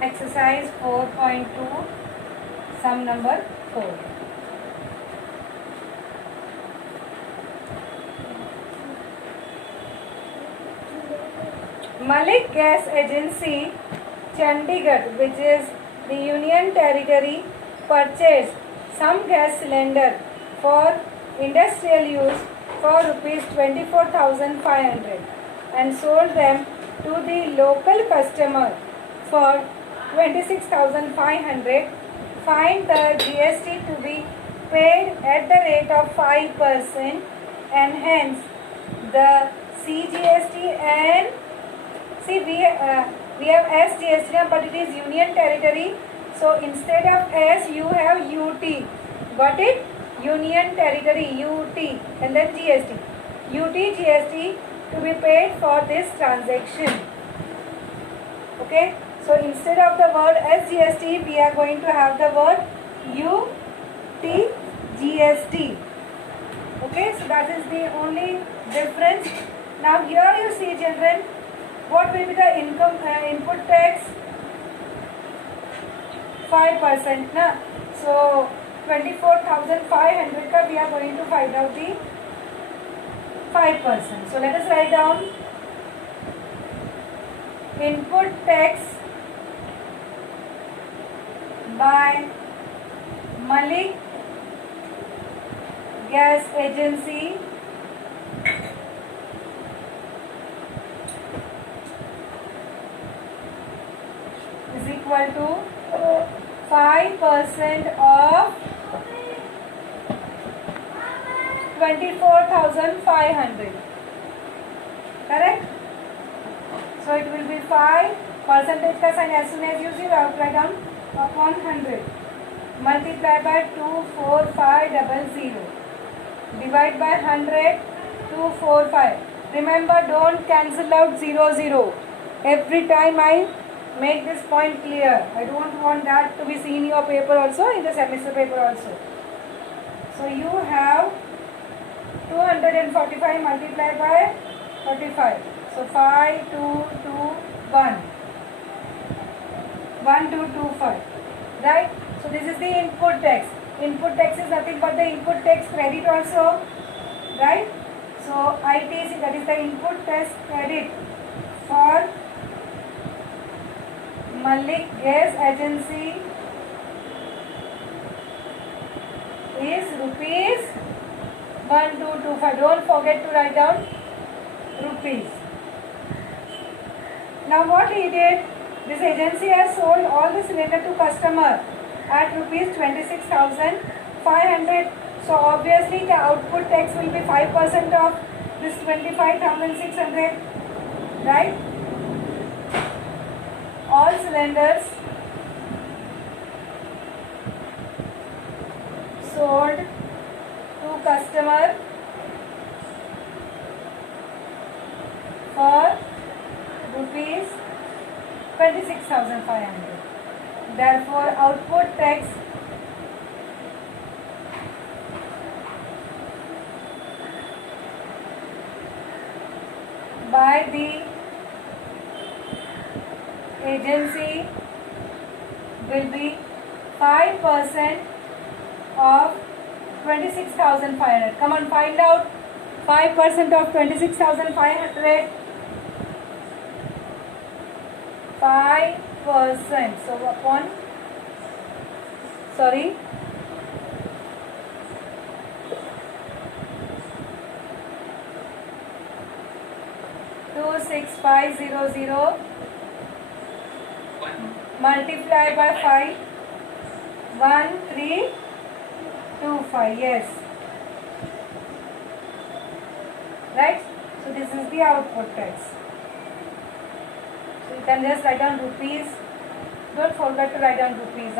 Exercise 4.2, sum number 4. Malik Gas Agency, Chandigarh, which is the Union Territory, purchased some gas cylinder for industrial use for rupees 24,500 and sold them to the local customer for 26,500. Find the GST to be paid at the rate of 5% and hence the CGST and we have SGST, but it is Union Territory. So instead of S you have UT. Got it? Union Territory, UT, and then GST. UT GST to be paid for this transaction. Okay. So instead of the word SGST, we are going to have the word UT GST. Okay. So that is the only difference. Now here you see, children, what will be the income input tax? 5%. Na? So 24,500 ka we are going to find out the 5%. So let us write down input tax by Malik Gas Agency is equal to 5% of 24,500. Correct? So it will be 5 percentage ka sign as soon as you see write down upon 100 multiply by 24500 divide by 100 245. Remember, don't cancel out 0 every time. I make this point clear. I don't want that to be seen in your paper also, in the semester paper also. So you have 245 multiplied by 45. So 5 2 2 1 1 2 2 5. Right? So this is the input tax. Input tax is nothing but the input tax credit also. Right? So ITC, that is the input tax credit for Malik Gas Agency is rupees 1225. Don't forget to write down rupees. Now what he did, this agency has sold all the cylinder to customer at rupees 26,500. So obviously the output tax will be 5% of this 25,600. Right? All cylinders sold to customer for rupees 26,500. Therefore, output tax by the agency will be 5% of 26,500. Come on, find out 5% of 26,500. 5%. So upon, sorry, 26500 multiply by 5 1325. Yes, right? So this is the output tax. So you can just write down rupees. Don't forget to write down rupees.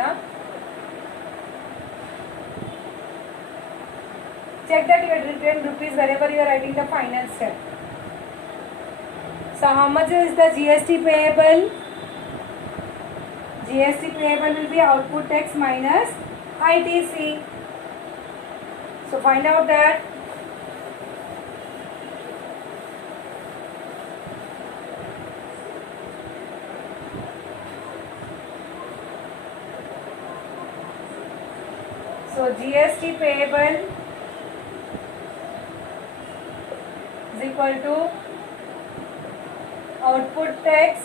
Check that you have written rupees wherever you are writing the final step. So how much is the GST payable? GST payable will be output tax minus ITC. So find out that So GST payable is equal to output tax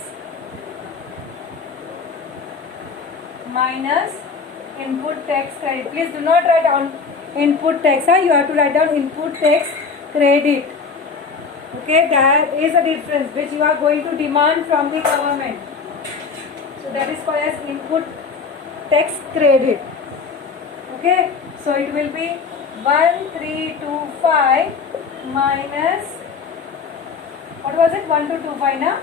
minus input tax credit. Please do not write down input tax. You have to write down input tax credit. Okay, there is a difference which you are going to demand from the government. So that is called as input tax credit. Okay, so it will be 1325 minus, what was it, 1225 na?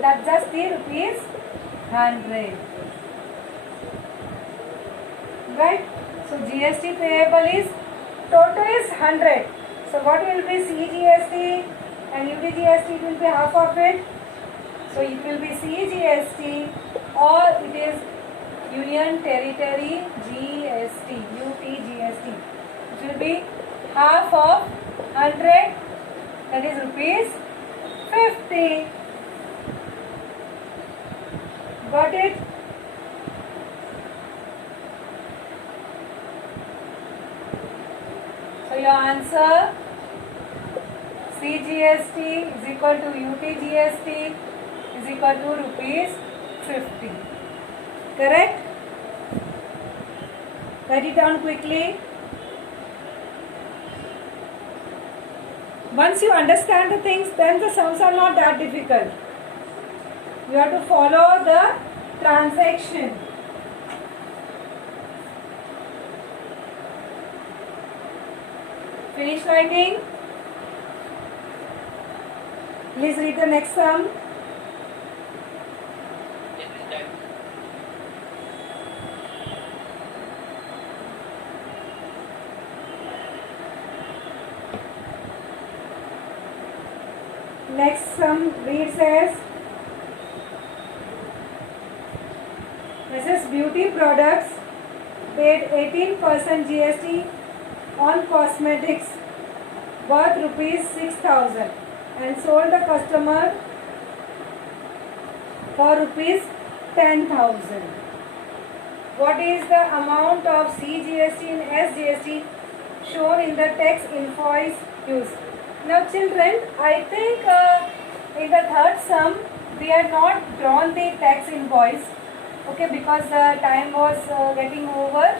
That's just the rupees 100. Right? So GST payable is, total is 100. So what will be CGST and UTGST? It will be half of it. So it will be CGST or it is Union Territory GST, UTGST. It will be half of 100, that is rupees 50. Got it? So your answer, CGST is equal to UTGST is equal to rupees 50. Correct? Write it down quickly. Once you understand the things, then the sums are not that difficult. You have to follow the transaction. Finish writing. Please read the next sum. Next sum reads as Mrs. Beauty Products paid 18% GST on cosmetics worth rupees 6,000 and sold the customer for rupees 10,000. What is the amount of CGST and SGST shown in the tax invoice used? Now children, I think in the third sum we had not drawn the tax invoice, okay, because the time was getting over.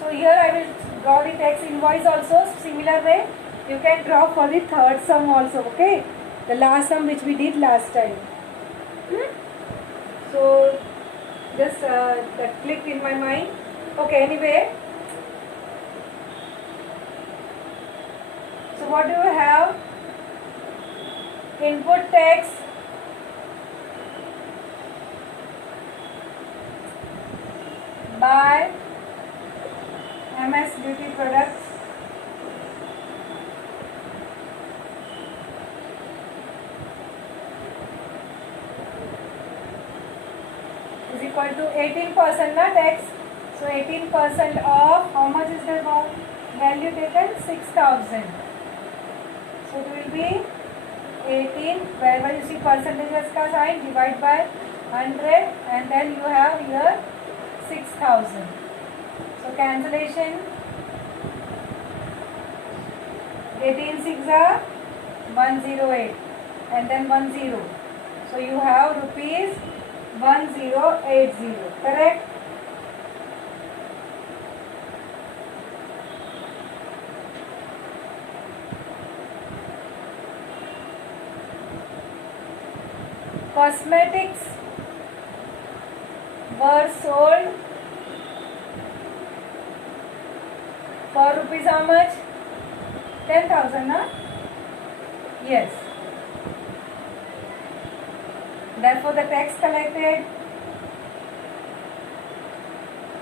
So here I will draw the tax invoice also. Similar way you can draw for the third sum also, okay, the last sum which we did last time. So just that clicked in my mind. Okay, anyway, so what do you have? Input tax by MS Beauty Products is equal to 18% na tax. So 18% of how much is the value taken? 6,000. So it will be 18, wherever you see percentages ka sign, divide by 100 and then you have here 6,000. So cancellation, 18 6 are 108 and then 10. So you have rupees 1080, correct? Cosmetics were sold for rupees how much? 10,000, na? Yes. Therefore, the tax collected,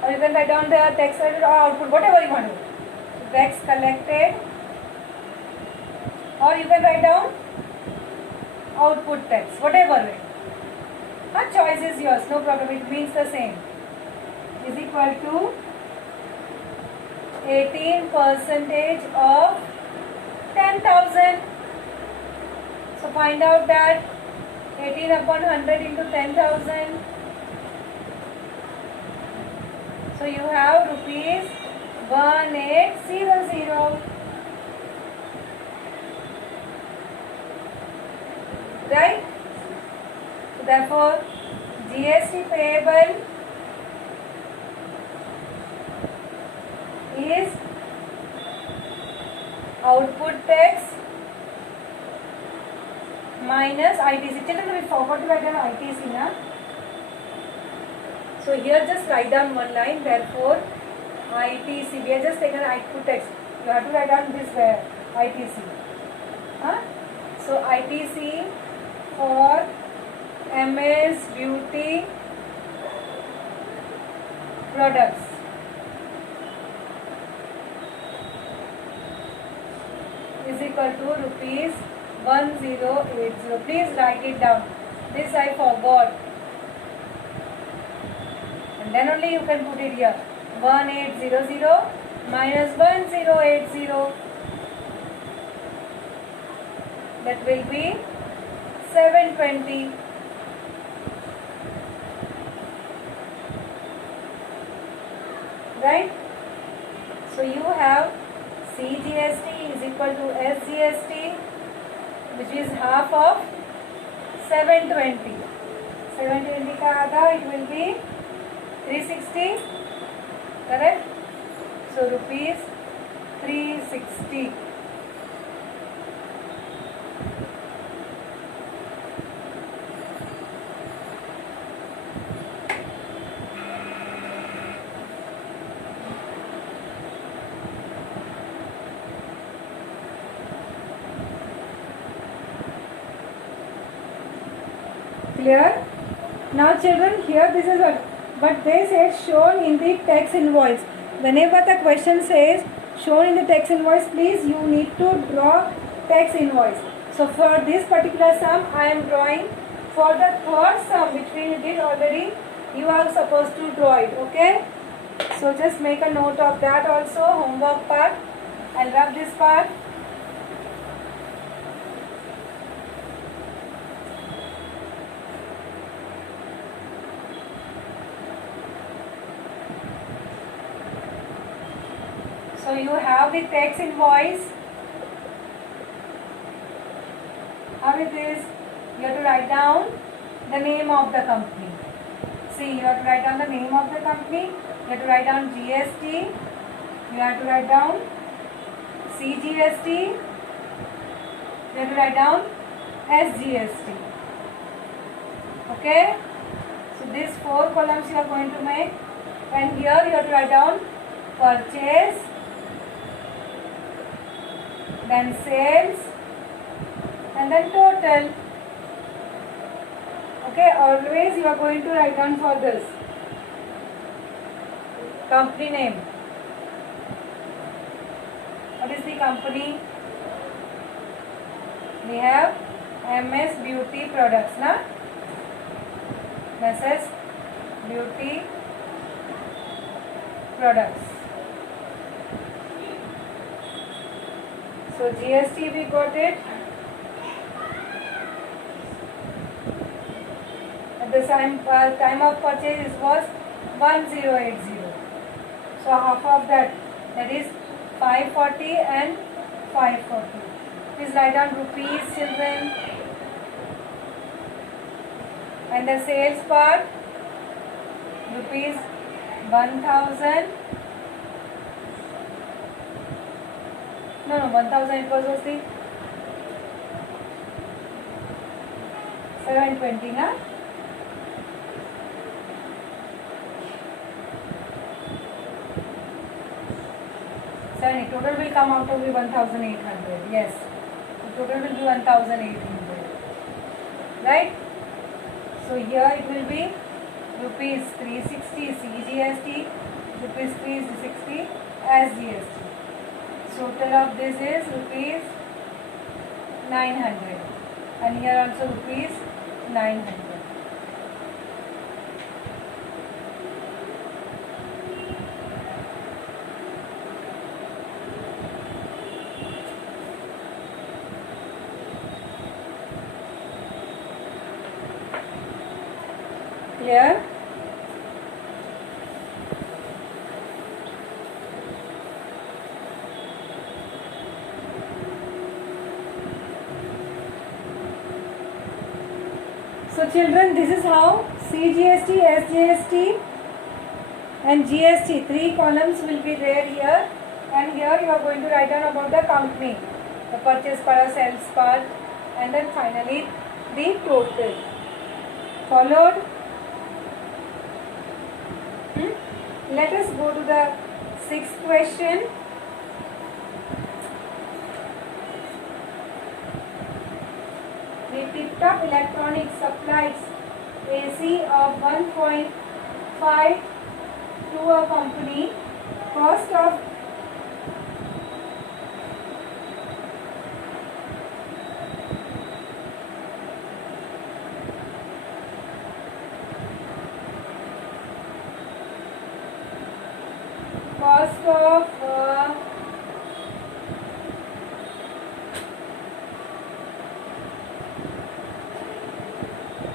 or you can write down the tax collected or output, whatever you want to do. So, tax collected, or you can write down output tax, whatever way. Choice is yours, no problem, it means the same. Is equal to 18% of 10,000. So find out that 18 upon 100 into 10,000. So you have rupees 1800. Right? So therefore, GST payable is output tax minus ITC. Children, we forgot to write down ITC, na? So here just write down one line. Therefore, ITC. We have just taken output tax. You have to write down this where ITC. Huh? So ITC for MS Beauty products is equal to rupees 1080. Please write it down. This I forgot. And then only you can put it here. 1800 minus 1080. That will be 720. Right? So you have CGST is equal to SGST, which is half of 720. 720 का आधा, it will be 360. Correct? So rupees 360. Clear? Now children, here this is what, but they said shown in the tax invoice. Whenever the question says shown in the tax invoice, please you need to draw tax invoice. So for this particular sum, I am drawing. For the third sum which we did already, you are supposed to draw it. Okay? So just make a note of that also, homework part. I'll rub this part. So you have the tax invoice. How it is? You have to write down the name of the company. See, you have to write down the name of the company. You have to write down GST. You have to write down CGST. You have to write down SGST. Okay? So these 4 columns you are going to make. And here you have to write down purchase, then sales, and then total. Okay, always you are going to write down for this. Company name. What is the company? We have MS Beauty Products, na? MS Beauty Products. So GST we got it. At the time of purchase was 1080. So half of that, that is 540 and 540. Please write down rupees, children. And the sales part, rupees 1000. No, 1000 it was the 720, na? Total will come out to be 1800. Yes, the total will be 1800. Right? So here it will be rupees 360 CGST, rupees 360 SGST. Total of this is rupees 900, and here also rupees 900. Clear? children, this is how CGST, SGST and GST, 3 columns will be there here, and here you are going to write down about the company, the purchase part, sales part, and then finally the total. Followed? Let us go to the 6th question. The Tip-Top Electronics supplies AC of 1.5 to a company. Cost of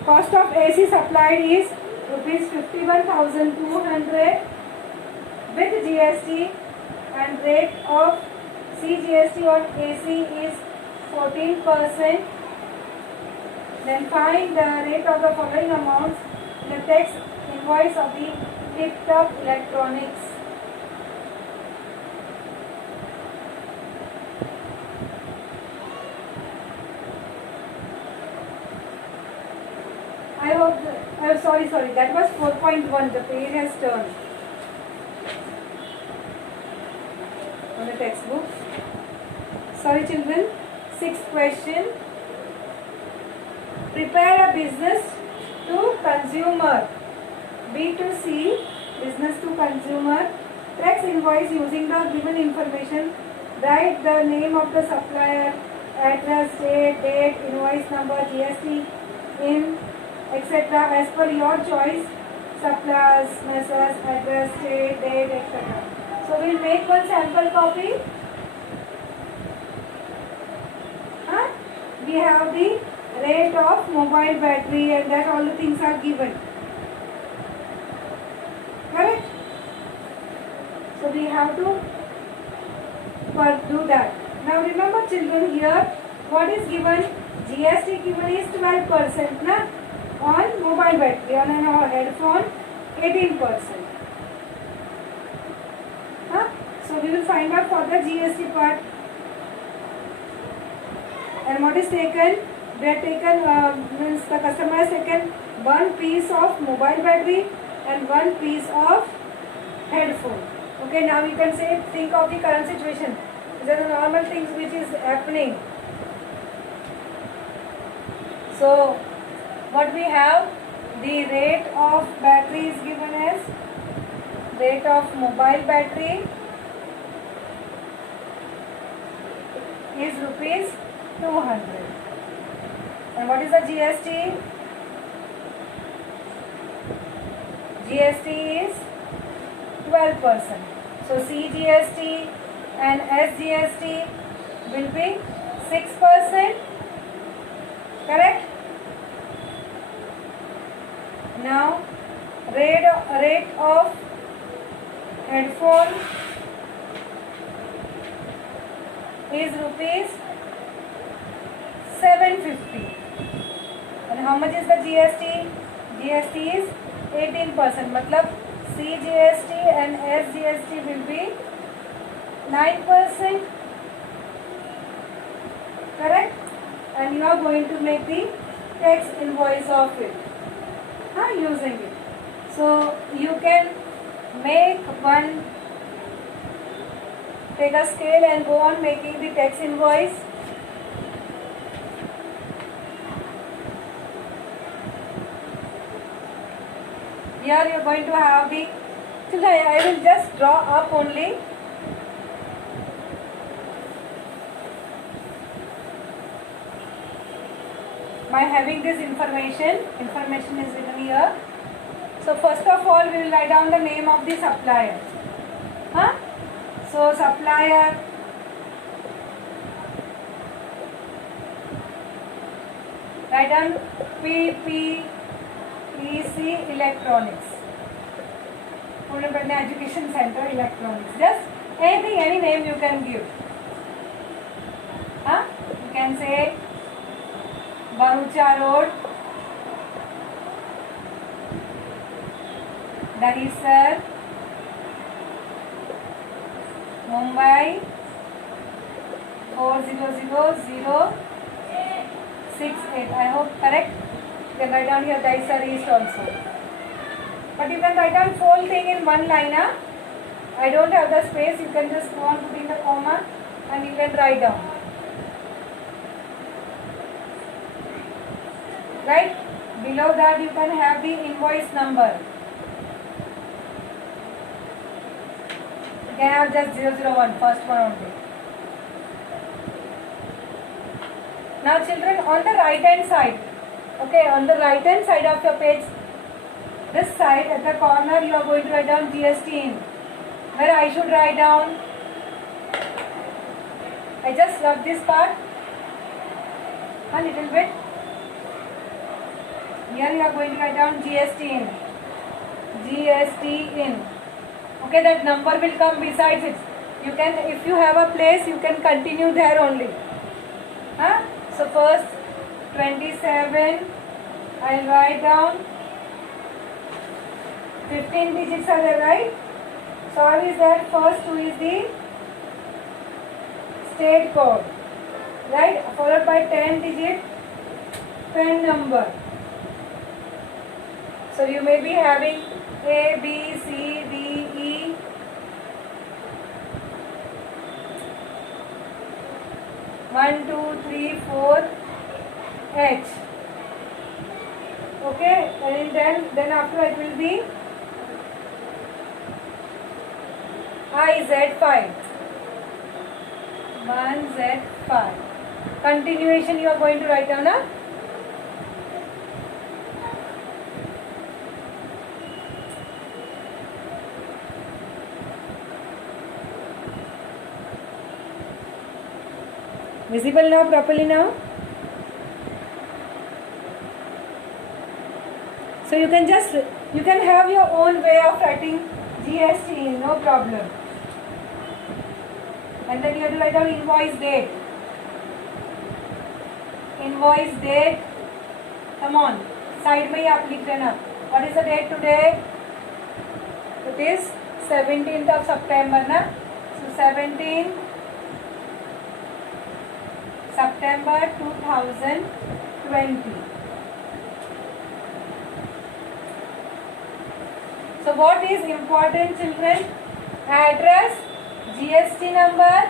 cost of AC supplied is rupees 51,200 with GST, and rate of CGST on AC is 14%. Then find the rate of the following amounts in the text invoice of the Tip-Top Electronics. I hope, sorry, that was 4.1, the page has turned on the textbook. Sorry children. 6th question. Prepare a business to consumer, B2C, business to consumer, tax invoice using the given information. Write the name of the supplier, address, date, invoice number, GST, in, etc. as per your choice, suppliers, measures, address, date, etc. So we'll make one sample copy. We have the rate of mobile battery, and that all the things are given. Correct? So we have to do that. Now remember children, here what is given? GST given is 12%, na? On mobile battery, on our headphone 18%. So we will find out for the GST part. And what is taken? They are taken, means the customer has taken one piece of mobile battery and one piece of headphone. Okay, now you can say, think of the current situation. These are the normal things which is happening. So what we have, the rate of battery is given as rate of mobile battery is rupees 200. And what is the GST? GST is 12%. So CGST and SGST will be 6%. Correct? Now rate of headphone is rupees 750. And how much is the GST? GST is 18%. Matlab CGST and SGST will be 9%. Correct? And you are going to make the tax invoice of it, using it. So you can make one, take a scale and go on making the tax invoice. Here you are going to have the, I will just draw up only. By having this information is written here. So first of all, we will write down the name of the supplier. So supplier, write down PPEC Electronics, Pune Education Center Electronics. Just anything, any name you can give. You can say Barucha Road, Dahisar, Mumbai 400068. I hope correct. You can write down here Dahisar East also. But you can write down whole thing in one line. Huh? I don't have the space. You can just go on putting the comma and you can write down. Right? Below that you can have the invoice number. You can have just 001, first one only. Now children, on the right hand side, okay, on the right hand side of your page, this side at the corner you are going to write down GST in. Where I should write down, I just rub this part a little bit. Here you are going to write down GST in. GST in. Okay, that number will come besides it. You can, if you have a place, you can continue there only. Huh? So first 27, I will write down 15 digits are there, right? So how is that? First two is the state code, right? Followed by 10 digit PAN number. So you may be having A, B, C, D, E, one, two, three, four, H. Okay, and then after it will be IZ5. 1Z5. Continuation you are going to write down, huh? Visible now, properly now? So you can have your own way of writing GST, no problem. And then you have to write down invoice date. Invoice date. Come on, side में ही आप लिख देना. What is the date today? It is 17th of September, na? So 17 September 2020. So what is important, children? Address, GST number,